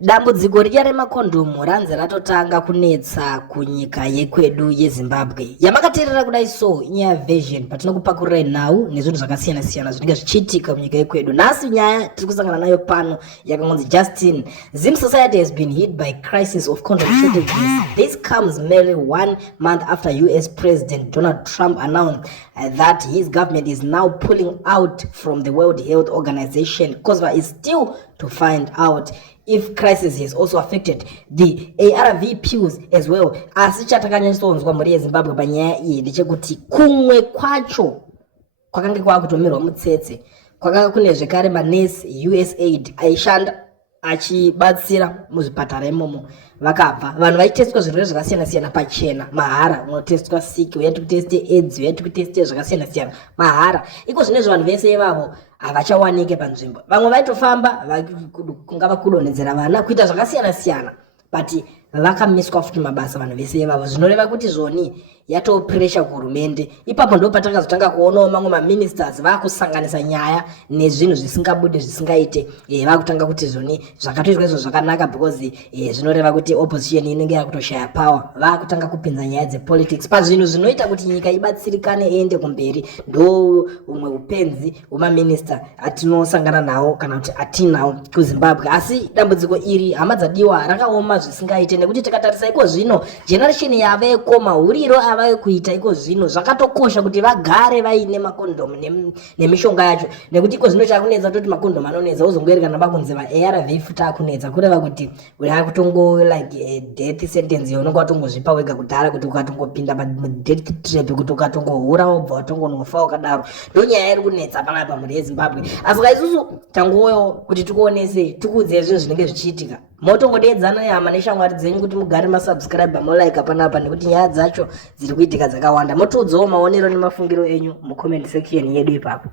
Dambudziko remakondomu ranzi ratotanga kunetsa kunyika yekwedu yeZimbabwe. Yamakateerera kudai so inyaya version patinokupakurai nhau nezvinhu zvakasiyana siyana zvinenge zvichiitika munyika yekwedu. Nhasi nyaya tiri kusangana nayo pano yakangonzi Justin. Zim society has been hit by crisis of condom shortages. This comes merely 1 month after US President Donald Trump announced that his government is now pulling out from the World Health Organization. COSVA is still to find out if crisis has also affected the ARV pills as well. Asi chatakanyasonzwa muri yeZimbabwe panyaya iyi ndechekuti kumwe kwacho kwakange kwakutomirwa mutsetse kwakanga kune zvekare manesi USAID aishanda achibatsira muzvipatara imomo vakabva vanhu vaitestwa zvirwere zvakasiyana siyana pachena mahara. Unotestwa sick, uyati kuteste AIDS, uyati kuteste zvakasiyana siyana mahara. Iko zvinezvo vanhu vese ivavo havachawanike panzvimbo. Vamwe vaitofamba kungava kudonhedzera vana kuita zvakasiyana siyana but vakamiswa futi mabasa vanhu vese ivavo. Zvinoreva kuti zvoni yatopressure kuhurumende. Ipapo ndo patakazotanga kuonawo mamwe maministers vakusanganisa nyaya nezvinhu zvisingabude zvisingaite. Vakutanga kuti zvoni zvakatoitwa izvo zvakanaka because zvinoreva kuti opposition inenge yakutoshaya power. Vakutanga kupinza nyaya dzepolitics pazvinhu zvinoita kuti nyika ibatsirikane iende kumberi. Ndo umwe upenzi wemaminister atinosangana nawo kana kuti atinawo kuZimbabwe. Asi dambudziko iri hama dzadiwa rakaoma zvisingaite nekuti tikatarisa iko zvino generation yaveko mahuriro avayo kuita iko zvino zvakatokosha kuti vagare vaine makondomu nemishonga yacho nekuti iko zvino chakunetsa toti makondomu anonetsa uzongwereka nabakunze ARV futa akunetsa kureva kuti urakutongo like death sentence unonga watongozvipa wega kudhara kuti ukatongopinda death trap kuti ukatongohura wobva watongonofa wakadaro. Ndo nyaya iri kunetsa panapa muri yeZimbabwe. Asi kaisusu tangoyo kuti tikuonese tikuudze zvinhu zvinenge zvichiitika. Motongodedzana yama neshamwari dzenyu kuti mugare masubscribe molike panapa nekuti nyaya dzacho dziri kuitika dzakawanda. Motoudzawo maonero nemafungiro enyu mucomment section yedu ipapo.